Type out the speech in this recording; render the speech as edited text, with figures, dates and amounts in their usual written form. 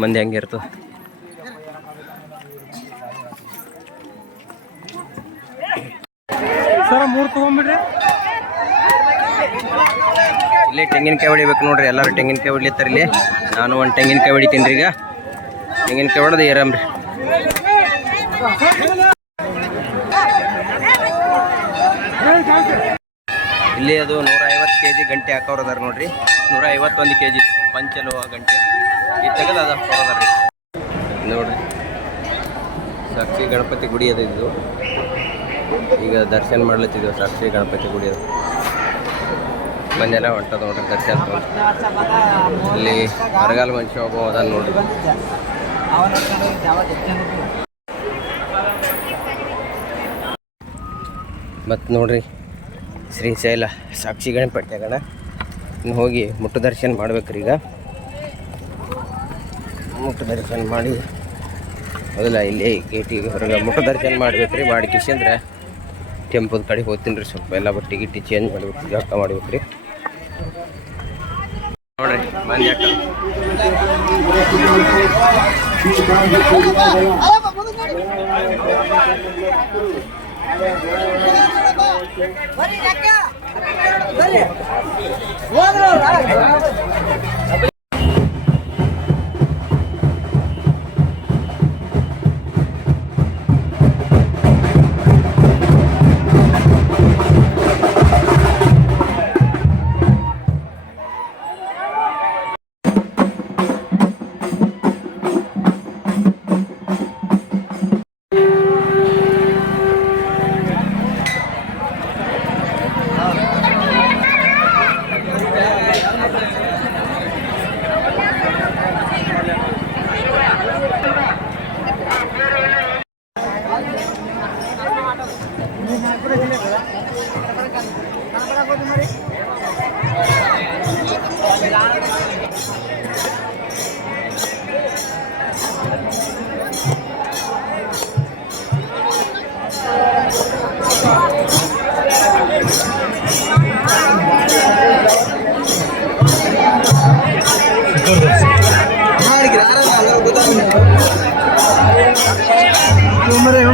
ಮಂದಿ ಹಂಗಿರ್ತು. ಸರ 3 ತಗೊಂಡ್ಬಿಡ್ರಿ. ಇಲ್ಲೇ ತೆಂಗಿನಕಾಯಿ ಹೊಡಿಬೇಕು ನೋಡ್ರಿ, ಎಲ್ಲರೂ ತೆಂಗಿನಕಾಯಿ ಹೊಡಿಲಿತ್ತಾರ ಇಲ್ಲಿ. ನಾನು ಒಂದು ತೆಂಗಿನಕಾಯಿ ಹೊಡಿತೀನಿ ರೀ. ಈಗ ತೆಂಗಿನಕಾಯಿ ಹೊಡೆದು ಏರಮ್ರಿ. ಇಲ್ಲಿ ಅದು 150 kg ಗಂಟೆ ಹಾಕೋರು ಅದಾರ ನೋಡ್ರಿ. 151 kg ಪಂಚಲೋ ಗಂಟೆ ಈ ತೆಗೆದು ಅದು ಹಾಕೋರು ರೀ ನೋಡ್ರಿ. ಸಾಕ್ಷಿ ಗಣಪತಿ ಗುಡಿ ಅದ ಇದು. ಈಗ ದರ್ಶನ ಮಾಡ್ಲತ್ತಿದ್ದೇವೆ ಸಾಕ್ಷಿ ಗಣಪತಿ ಗುಡಿ ಅದು. ಮಂದೆಲ್ಲ ಹೊಂಟದ ನೋಡ್ರಿ ದರ್ಶನ ತಗೊಂಡು. ಇಲ್ಲಿ ಬರಗಾಲ ಮನುಷ್ಯ ಒಬ್ಬ ಅದ ನೋಡ್ರಿ. ಮತ್ತು ನೋಡ್ರಿ ಶ್ರೀಶೈಲ ಸಾಕ್ಷಿ ಗಣಪತಿ ಆಗಣ ಇನ್ನು ಹೋಗಿ ಮುಟ್ಟು ದರ್ಶನ ಮಾಡ್ಬೇಕ್ರಿ. ಈಗ ಮುಟ್ಟು ದರ್ಶನ ಮಾಡಿ ಮೊದಲ ಇಲ್ಲಿ ಗೇಟಿಗೆ ಹೊರಗೆ ಮುಟ್ಟು ದರ್ಶನ ಮಾಡ್ಬೇಕ್ರಿ. ಮಾಡಿ ಕಿಶಂದ್ರೆ ಟೆಂಪೋದ ಕಡೆ ಹೋಗ್ತೀನಿ ರೀ. ಸ್ವಲ್ಪ ಎಲ್ಲ ಬಟ್ಟೆ ಗಿಟ್ಟಿ ಚೇಂಜ್ ಮಾಡ್ಬೇಕು, ಜಳಕ ಮಾಡ್ಬೇಕ್ರಿ ನೋಡ್ರಿ. ಮಂದಿ Hombre,